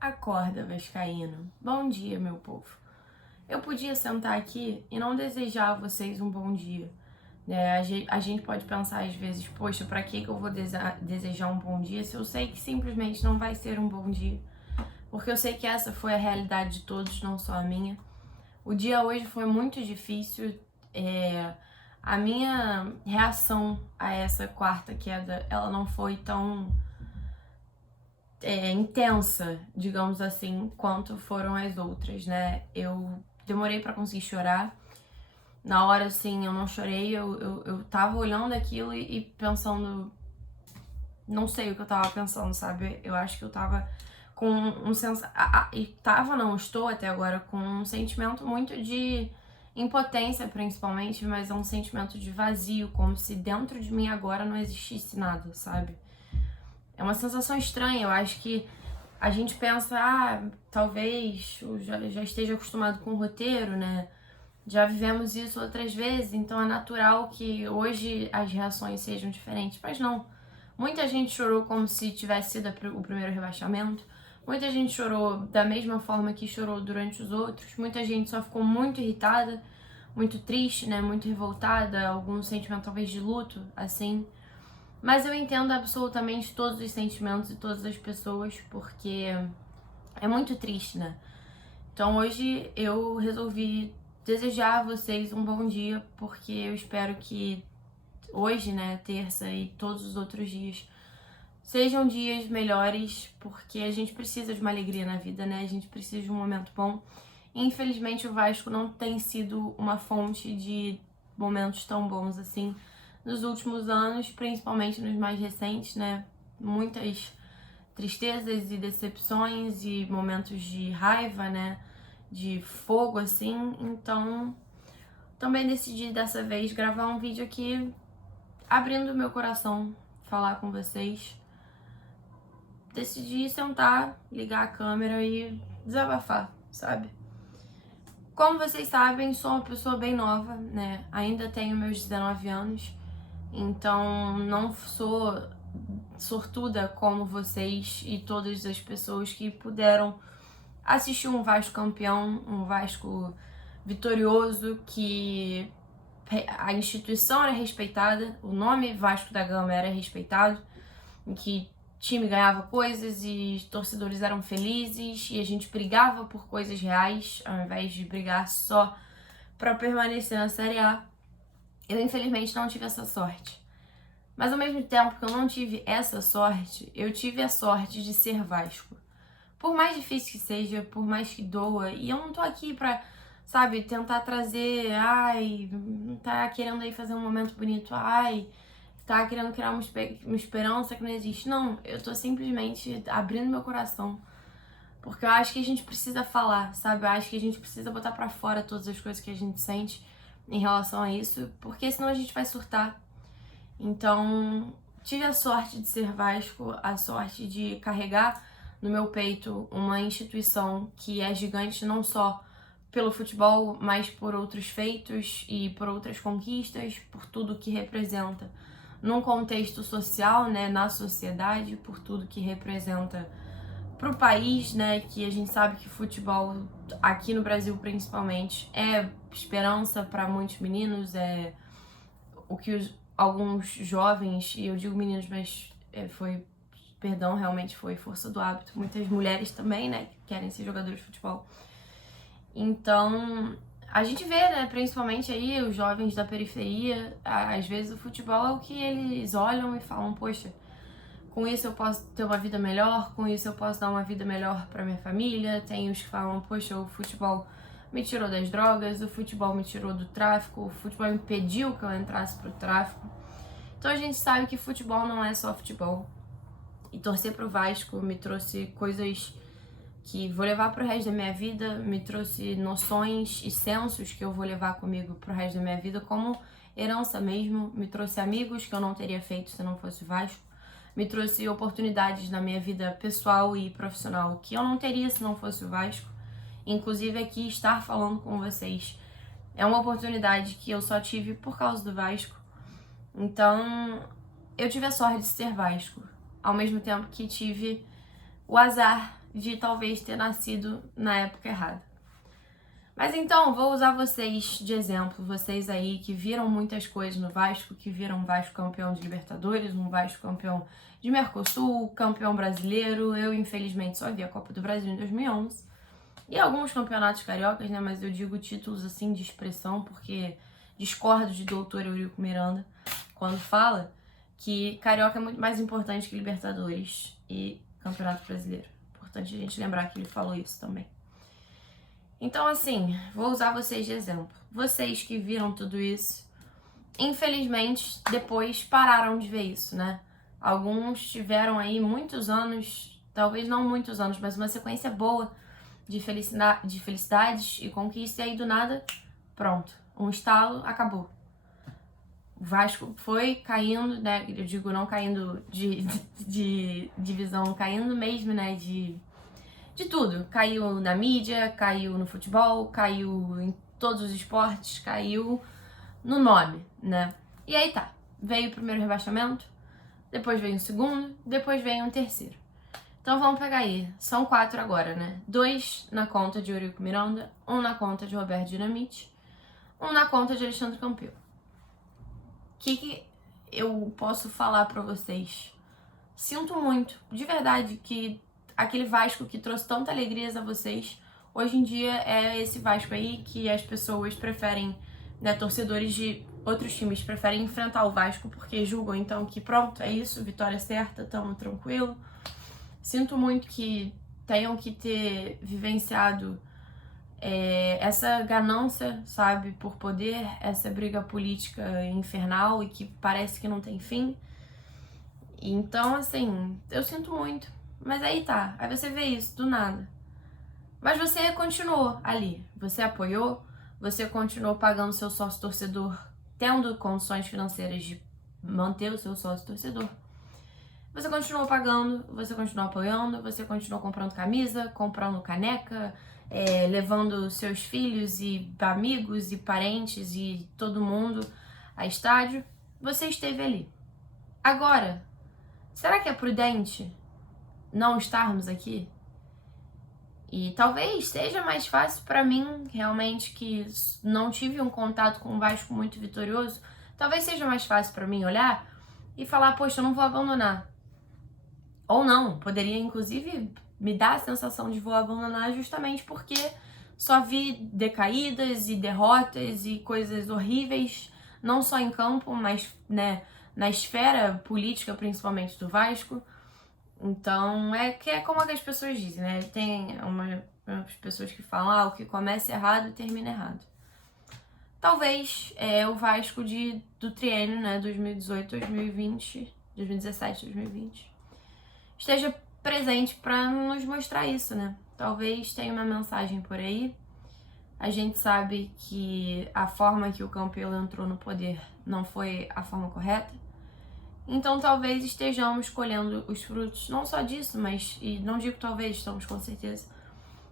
Acorda, vascaíno. Bom dia, meu povo. Eu podia sentar aqui e não desejar a vocês um bom dia, né? A gente pode pensar às vezes, poxa, pra que eu vou desejar um bom dia se eu sei que simplesmente não vai ser um bom dia? Porque eu sei que essa foi a realidade de todos, não só a minha. O dia hoje foi muito difícil. A minha reação a essa quarta queda, ela não foi tão intensa, digamos assim, quanto foram as outras, né? Eu demorei pra conseguir chorar. Na hora, assim, eu não chorei, eu tava olhando aquilo e pensando. Não sei o que eu tava pensando, sabe? Eu acho que eu tava com um senso. Estou até agora com um sentimento muito de impotência, principalmente, mas é um sentimento de vazio, como se dentro de mim agora não existisse nada, sabe? É uma sensação estranha, eu acho que a gente pensa, talvez eu já esteja acostumado com o roteiro, né? Já vivemos isso outras vezes, então é natural que hoje as reações sejam diferentes. Mas não. Muita gente chorou como se tivesse sido o primeiro rebaixamento. Muita gente chorou da mesma forma que chorou durante os outros. Muita gente só ficou muito irritada, muito triste, né? Muito revoltada, algum sentimento talvez de luto, assim. Mas eu entendo absolutamente todos os sentimentos de todas as pessoas, porque é muito triste, né? Então hoje eu resolvi desejar a vocês um bom dia, porque eu espero que hoje, né, terça e todos os outros dias, sejam dias melhores, porque a gente precisa de uma alegria na vida, né? A gente precisa de um momento bom. Infelizmente o Vasco não tem sido uma fonte de momentos tão bons assim nos últimos anos, principalmente nos mais recentes, né? Muitas tristezas e decepções e momentos de raiva, né? De fogo, assim. Então, também decidi dessa vez gravar um vídeo aqui abrindo meu coração, falar com vocês. Decidi sentar, ligar a câmera e desabafar, sabe? Como vocês sabem, sou uma pessoa bem nova, né? Ainda tenho meus 19 anos, então não sou sortuda como vocês e todas as pessoas que puderam assistir um Vasco campeão, um Vasco vitorioso, que a instituição era respeitada, o nome Vasco da Gama era respeitado, em que o time ganhava coisas e os torcedores eram felizes e a gente brigava por coisas reais, ao invés de brigar só para permanecer na Série A. Eu, infelizmente, não tive essa sorte. Mas, ao mesmo tempo que eu não tive essa sorte, eu tive a sorte de ser Vasco. Por mais difícil que seja, por mais que doa, e eu não tô aqui pra, sabe, tentar trazer, tá querendo aí fazer um momento bonito, tá querendo criar uma esperança que não existe. Não, eu tô simplesmente abrindo meu coração. Porque eu acho que a gente precisa falar, sabe? Eu acho que a gente precisa botar pra fora todas as coisas que a gente sente em relação a isso, porque senão a gente vai surtar. Então, tive a sorte de ser Vasco, a sorte de carregar no meu peito uma instituição que é gigante não só pelo futebol, mas por outros feitos e por outras conquistas, por tudo que representa num contexto social, né, na sociedade, por tudo que representa pro país, né, que a gente sabe que futebol aqui no Brasil principalmente é esperança para muitos meninos, é o que alguns jovens, e eu digo meninos, mas realmente foi força do hábito. Muitas mulheres também, né, que querem ser jogadores de futebol. Então, a gente vê, né, principalmente aí os jovens da periferia, às vezes o futebol é o que eles olham e falam, poxa, com isso eu posso ter uma vida melhor, com isso eu posso dar uma vida melhor pra minha família. Tem os que falam, poxa, o futebol me tirou das drogas, o futebol me tirou do tráfico, o futebol impediu que eu entrasse pro tráfico. Então a gente sabe que futebol não é só futebol. E torcer pro Vasco me trouxe coisas que vou levar pro resto da minha vida, me trouxe noções e sensos que eu vou levar comigo pro resto da minha vida, como herança mesmo, me trouxe amigos que eu não teria feito se não fosse o Vasco, me trouxe oportunidades na minha vida pessoal e profissional que eu não teria se não fosse o Vasco. Inclusive aqui estar falando com vocês é uma oportunidade que eu só tive por causa do Vasco. Então, eu tive a sorte de ser Vasco, ao mesmo tempo que tive o azar de talvez ter nascido na época errada. Mas então, vou usar vocês de exemplo, vocês aí que viram muitas coisas no Vasco, que viram o Vasco campeão de Libertadores, um Vasco campeão de Mercosul, campeão brasileiro. Eu, infelizmente, só vi a Copa do Brasil em 2011. E alguns campeonatos cariocas, né? Mas eu digo títulos assim de expressão, porque discordo de Doutor Eurico Miranda quando fala que carioca é muito mais importante que Libertadores e Campeonato Brasileiro. Importante a gente lembrar que ele falou isso também. Então, assim, vou usar vocês de exemplo. Vocês que viram tudo isso, infelizmente, depois pararam de ver isso, né? Alguns tiveram aí muitos anos, talvez não muitos anos, mas uma sequência boa de felicidades e conquista, e aí do nada, pronto, um estalo, acabou. O Vasco foi caindo, né? Eu digo não caindo de divisão, caindo mesmo, né? De tudo. Caiu na mídia, caiu no futebol, caiu em todos os esportes, caiu no nome, né? E aí tá, veio o primeiro rebaixamento, depois veio o segundo, depois veio um terceiro. Então vamos pegar aí, são 4 agora, né? 2 na conta de Eurico Miranda, 1 na conta de Roberto Dinamite, 1 na conta de Alexandre Campelo. O que eu posso falar pra vocês? Sinto muito, de verdade, que aquele Vasco que trouxe tanta alegrias a vocês, hoje em dia é esse Vasco aí que as pessoas preferem, né, torcedores de outros times preferem enfrentar o Vasco porque julgam então que pronto, é isso, vitória certa, tamo tranquilo. Sinto muito que tenham que ter vivenciado essa ganância, sabe, por poder, essa briga política infernal e que parece que não tem fim. Então, assim, eu sinto muito. Mas aí tá, aí você vê isso do nada. Mas você continuou ali, você apoiou, você continuou pagando seu sócio torcedor, tendo condições financeiras de manter o seu sócio torcedor. Você continuou pagando, você continuou apoiando, você continuou comprando camisa, comprando caneca, levando seus filhos e amigos e parentes e todo mundo a estádio. Você esteve ali. Agora, será que é prudente não estarmos aqui? E talvez seja mais fácil pra mim, realmente, que não tive um contato com o Vasco muito vitorioso, talvez seja mais fácil pra mim olhar e falar, poxa, eu não vou abandonar. Ou não, poderia inclusive me dar a sensação de vou abandonar justamente porque só vi decaídas e derrotas e coisas horríveis, não só em campo, mas, né, na esfera política, principalmente do Vasco. Então, é como as pessoas dizem, né? Tem umas pessoas que falam, o que começa errado termina errado. Talvez o Vasco do triênio, né, 2018, 2020, 2017, 2020, esteja presente para nos mostrar isso, né? Talvez tenha uma mensagem por aí. A gente sabe que a forma que o Campelo entrou no poder não foi a forma correta. Então talvez estejamos colhendo os frutos, não só disso, mas, e não digo talvez, estamos com certeza,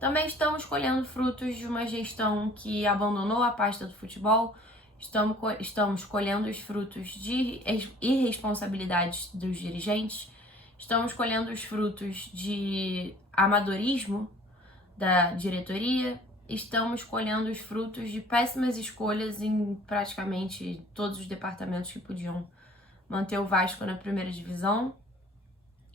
também estamos colhendo frutos de uma gestão que abandonou a pasta do futebol, estamos colhendo os frutos de irresponsabilidades dos dirigentes, estamos colhendo os frutos de amadorismo da diretoria, estamos colhendo os frutos de péssimas escolhas em praticamente todos os departamentos que podiam manter o Vasco na primeira divisão.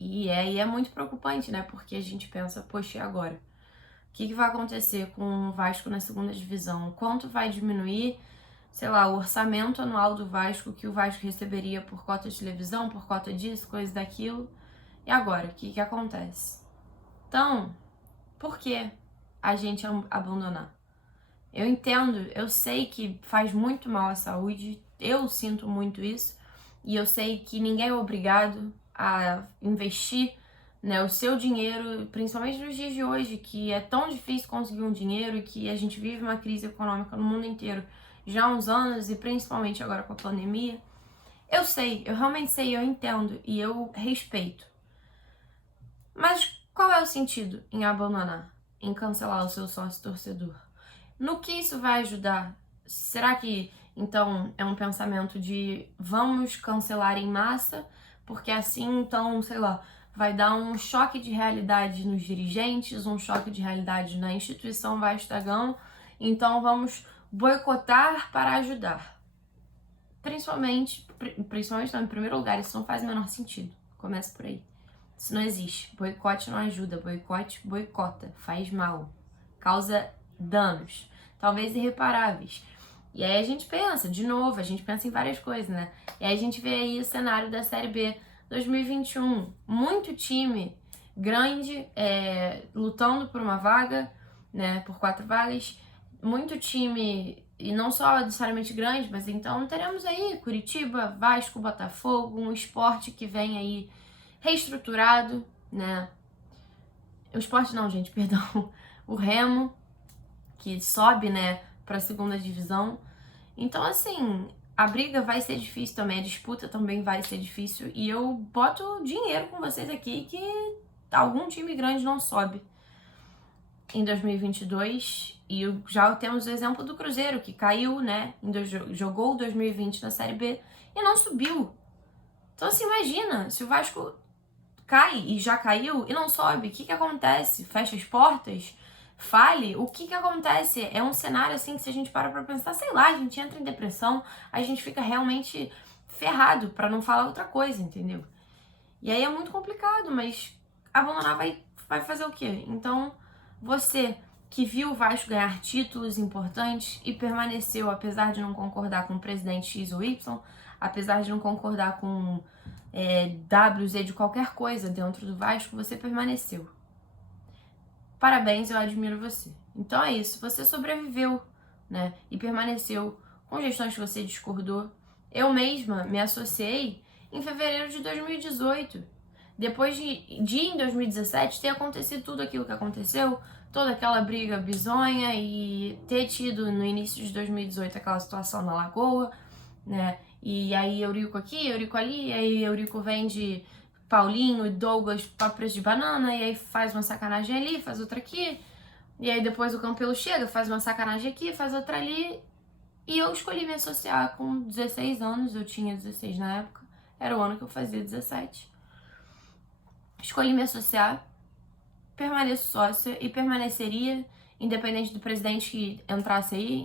E é muito preocupante, né? Porque a gente pensa, poxa, e agora? O que vai acontecer com o Vasco na segunda divisão? Quanto vai diminuir, sei lá, o orçamento anual do Vasco que o Vasco receberia por cota de televisão, por cota disso, coisa daquilo? E agora, o que acontece? Então, por que a gente abandonar? Eu entendo, eu sei que faz muito mal à saúde, eu sinto muito isso, e eu sei que ninguém é obrigado a investir, né, o seu dinheiro, principalmente nos dias de hoje, que é tão difícil conseguir um dinheiro e que a gente vive uma crise econômica no mundo inteiro já há uns anos e principalmente agora com a pandemia. Eu sei, eu realmente sei, eu entendo e eu respeito. Mas qual é o sentido em abandonar, em cancelar o seu sócio torcedor? No que isso vai ajudar? Será que, então, é um pensamento de vamos cancelar em massa, porque assim, então, sei lá, vai dar um choque de realidade nos dirigentes, um choque de realidade na instituição Vasco da Gama. Então vamos boicotar para ajudar. Principalmente não, em primeiro lugar, isso não faz o menor sentido. Começa por aí. Isso não existe. Boicote não ajuda. Boicote boicota. Faz mal. Causa danos. Talvez irreparáveis. E aí a gente pensa, de novo, a gente pensa em várias coisas, né? E aí a gente vê aí o cenário da Série B 2021. Muito time grande lutando por uma vaga, né? Por 4 vagas. Muito time, e não só necessariamente grande, mas então teremos aí Curitiba, Vasco, Botafogo, um esporte que vem aí reestruturado, né? O esporte não, gente, perdão. O Remo, que sobe, né, pra segunda divisão. Então, assim, a briga vai ser difícil também, a disputa também vai ser difícil. E eu boto dinheiro com vocês aqui que algum time grande não sobe em 2022. E já temos o exemplo do Cruzeiro, que caiu, né, jogou 2020 na Série B e não subiu. Então, assim, imagina, se o Vasco cai e já caiu e não sobe, o que acontece? Fecha as portas? Fale? O que acontece? É um cenário assim que, se a gente para pra pensar, sei lá, a gente entra em depressão, a gente fica realmente ferrado, pra não falar outra coisa, entendeu? E aí é muito complicado, mas abandonar vai fazer o quê? Então, você que viu o Vasco ganhar títulos importantes e permaneceu, apesar de não concordar com o presidente X ou Y, apesar de não concordar com W, Z de qualquer coisa dentro do Vasco, você permaneceu. Parabéns, eu admiro você. Então é isso, você sobreviveu, né? E permaneceu com gestões que você discordou. Eu mesma me associei em fevereiro de 2018. Depois de em 2017 ter acontecido tudo aquilo que aconteceu, toda aquela briga bizonha e ter tido no início de 2018 aquela situação na Lagoa, né? E aí Eurico aqui, Eurico ali, e aí Eurico vende Paulinho e Douglas para preço de banana, e aí faz uma sacanagem ali, faz outra aqui, e aí depois o Campelo chega, faz uma sacanagem aqui, faz outra ali, e eu escolhi me associar com 16 anos, eu tinha 16 na época, era o ano que eu fazia 17. Escolhi me associar, permaneço sócia e permaneceria, independente do presidente que entrasse aí,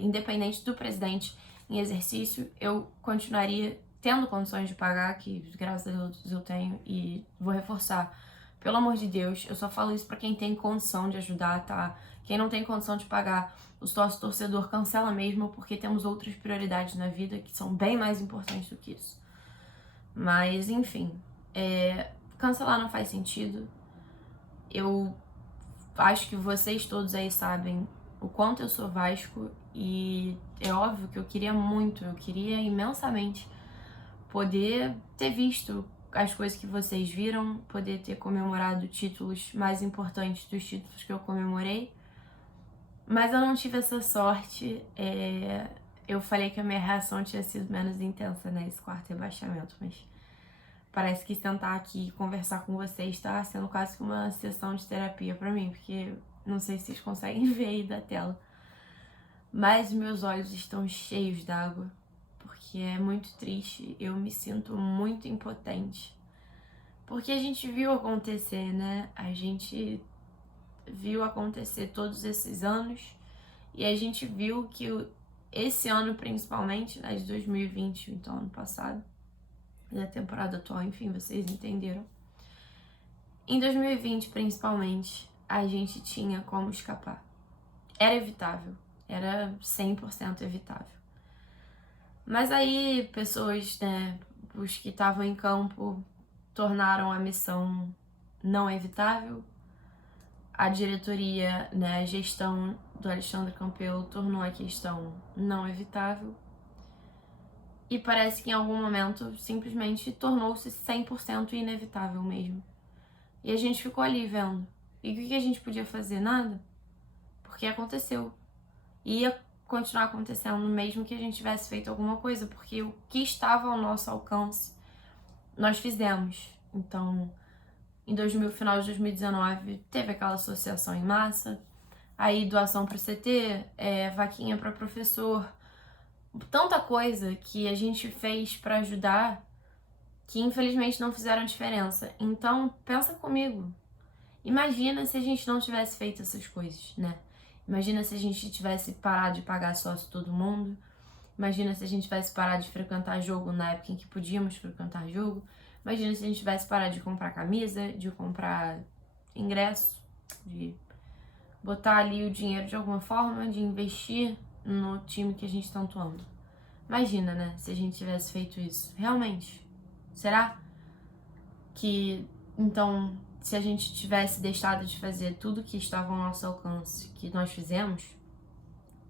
independente do presidente em exercício, eu continuaria tendo condições de pagar, que graças a Deus eu tenho, e vou reforçar. Pelo amor de Deus, eu só falo isso pra quem tem condição de ajudar, tá? Quem não tem condição de pagar, o sócio torcedor cancela mesmo, porque temos outras prioridades na vida que são bem mais importantes do que isso. Mas, enfim, cancelar não faz sentido. Eu acho que vocês todos aí sabem o quanto eu sou Vasco e é óbvio que eu queria imensamente poder ter visto as coisas que vocês viram, poder ter comemorado títulos mais importantes dos títulos que eu comemorei, mas eu não tive essa sorte. Eu falei que a minha reação tinha sido menos intensa nesse quarto rebaixamento, mas parece que sentar aqui e conversar com vocês tá sendo quase que uma sessão de terapia pra mim, porque não sei se vocês conseguem ver aí da tela, mas meus olhos estão cheios d'água, porque é muito triste, eu me sinto muito impotente, porque a gente viu acontecer, né? A gente viu acontecer todos esses anos e a gente viu que esse ano, principalmente, né, de 2020, então ano passado, da temporada atual, enfim, vocês entenderam. Em 2020, principalmente, a gente tinha como escapar. Era evitável, era 100% evitável. Mas aí, pessoas, né, os que estavam em campo, tornaram a missão não evitável. A diretoria, né, a gestão do Alexandre Campelo tornou a questão não evitável. E parece que em algum momento simplesmente tornou-se 100% inevitável mesmo. E a gente ficou ali vendo. E o que a gente podia fazer? Nada. Porque aconteceu. Ia continuar acontecendo mesmo que a gente tivesse feito alguma coisa, porque o que estava ao nosso alcance, nós fizemos. Então, final de 2019, teve aquela associação em massa, aí doação para o CT, vaquinha para professor, tanta coisa que a gente fez para ajudar que infelizmente não fizeram diferença. Então, pensa comigo. Imagina se a gente não tivesse feito essas coisas, né? Imagina se a gente tivesse parado de pagar sócio todo mundo. Imagina se a gente tivesse parado de frequentar jogo na época em que podíamos frequentar jogo. Imagina se a gente tivesse parado de comprar camisa, de comprar ingresso, de botar ali o dinheiro de alguma forma, de investir no time que a gente tanto ama. Imagina, né, se a gente tivesse feito isso. Realmente. Será que, então, se a gente tivesse deixado de fazer tudo que estava ao nosso alcance, que nós fizemos,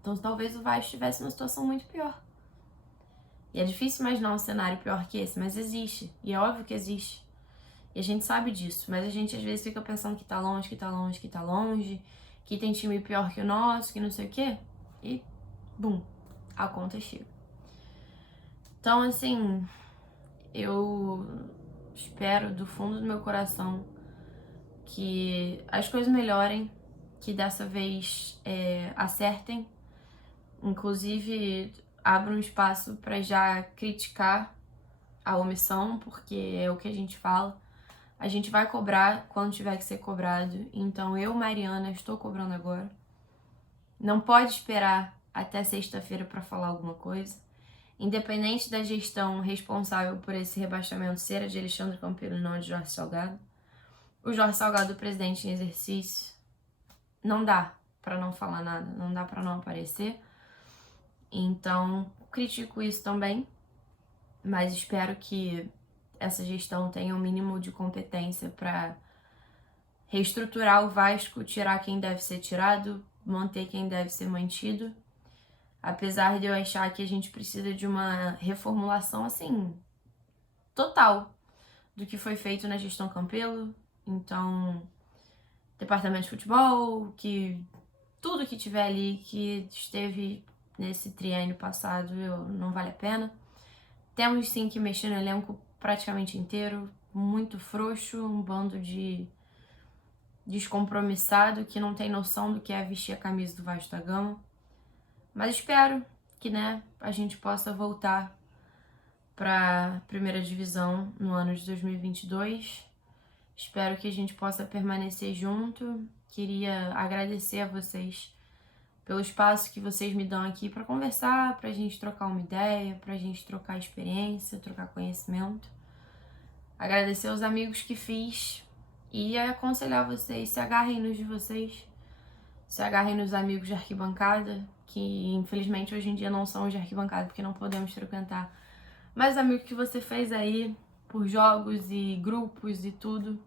então talvez o Vasco estivesse numa situação muito pior. E é difícil imaginar um cenário pior que esse, mas existe. E é óbvio que existe. E a gente sabe disso, mas a gente às vezes fica pensando que tá longe, que tá longe, que tá longe, que tem time pior que o nosso, que não sei o quê. E, bum, a conta chega. Então, assim, eu espero do fundo do meu coração que as coisas melhorem, que dessa vez acertem. Inclusive, abra um espaço para já criticar a omissão, porque é o que a gente fala. A gente vai cobrar quando tiver que ser cobrado. Então, eu, Mariana, estou cobrando agora. Não pode esperar até sexta-feira para falar alguma coisa. Independente da gestão responsável por esse rebaixamento ser a de Alexandre Campelo e não a de Jorge Salgado. O Jorge Salgado, o presidente em exercício, não dá para não falar nada, não dá para não aparecer. Então, critico isso também, mas espero que essa gestão tenha o mínimo de competência para reestruturar o Vasco, tirar quem deve ser tirado, manter quem deve ser mantido. Apesar de eu achar que a gente precisa de uma reformulação, assim, total do que foi feito na gestão Campelo. Então, departamento de futebol, que tudo que tiver ali que esteve nesse triênio passado não vale a pena. Temos sim que mexer no elenco praticamente inteiro, muito frouxo, um bando de descompromissado que não tem noção do que é vestir a camisa do Vasco da Gama. Mas espero que, né, a gente possa voltar para a primeira divisão no ano de 2022. Espero que a gente possa permanecer junto. Queria agradecer a vocês pelo espaço que vocês me dão aqui para conversar, para a gente trocar uma ideia, para a gente trocar experiência, trocar conhecimento. Agradecer aos amigos que fiz e aconselhar vocês, se agarrem nos de vocês, se agarrem nos amigos de arquibancada, que infelizmente hoje em dia não são os de arquibancada porque não podemos frequentar, mas amigos que você fez aí por jogos e grupos e tudo,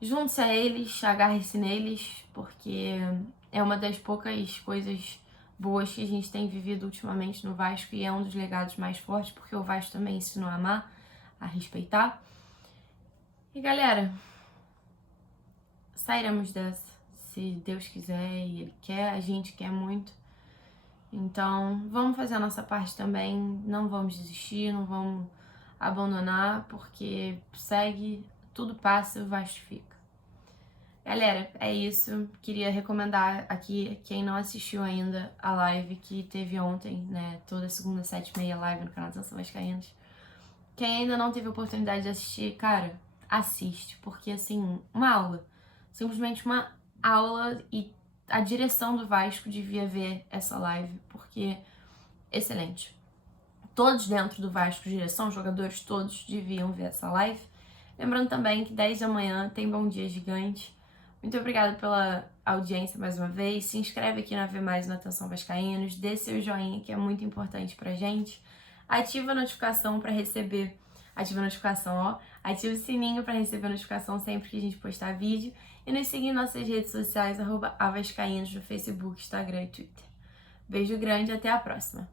junte-se a eles, agarre-se neles, porque é uma das poucas coisas boas que a gente tem vivido ultimamente no Vasco e é um dos legados mais fortes, porque o Vasco também ensinou a amar, a respeitar. E galera, sairemos dessa, se Deus quiser e Ele quer, a gente quer muito. Então, vamos fazer a nossa parte também, não vamos desistir, não vamos abandonar, porque segue, tudo passa e o Vasco fica. Galera, é isso. Queria recomendar aqui, quem não assistiu ainda a live que teve ontem, né, toda segunda, 7h30 live no canal dos Vascaínos. Quem ainda não teve a oportunidade de assistir, cara, assiste, porque assim, uma aula, simplesmente uma aula, e a direção do Vasco devia ver essa live, porque excelente. Todos dentro do Vasco, direção, jogadores, todos deviam ver essa live. Lembrando também que 10 da manhã tem Bom Dia Gigante. Muito obrigada pela audiência mais uma vez. Se inscreve aqui na Vê Mais no Atenção Vascaínos, dê seu joinha que é muito importante pra gente. Ativa a notificação para receber, ativa a notificação, ó. Ativa o sininho para receber a notificação sempre que a gente postar vídeo. E nos seguir em nossas redes sociais, @avascaínos no Facebook, Instagram e Twitter. Beijo grande e até a próxima.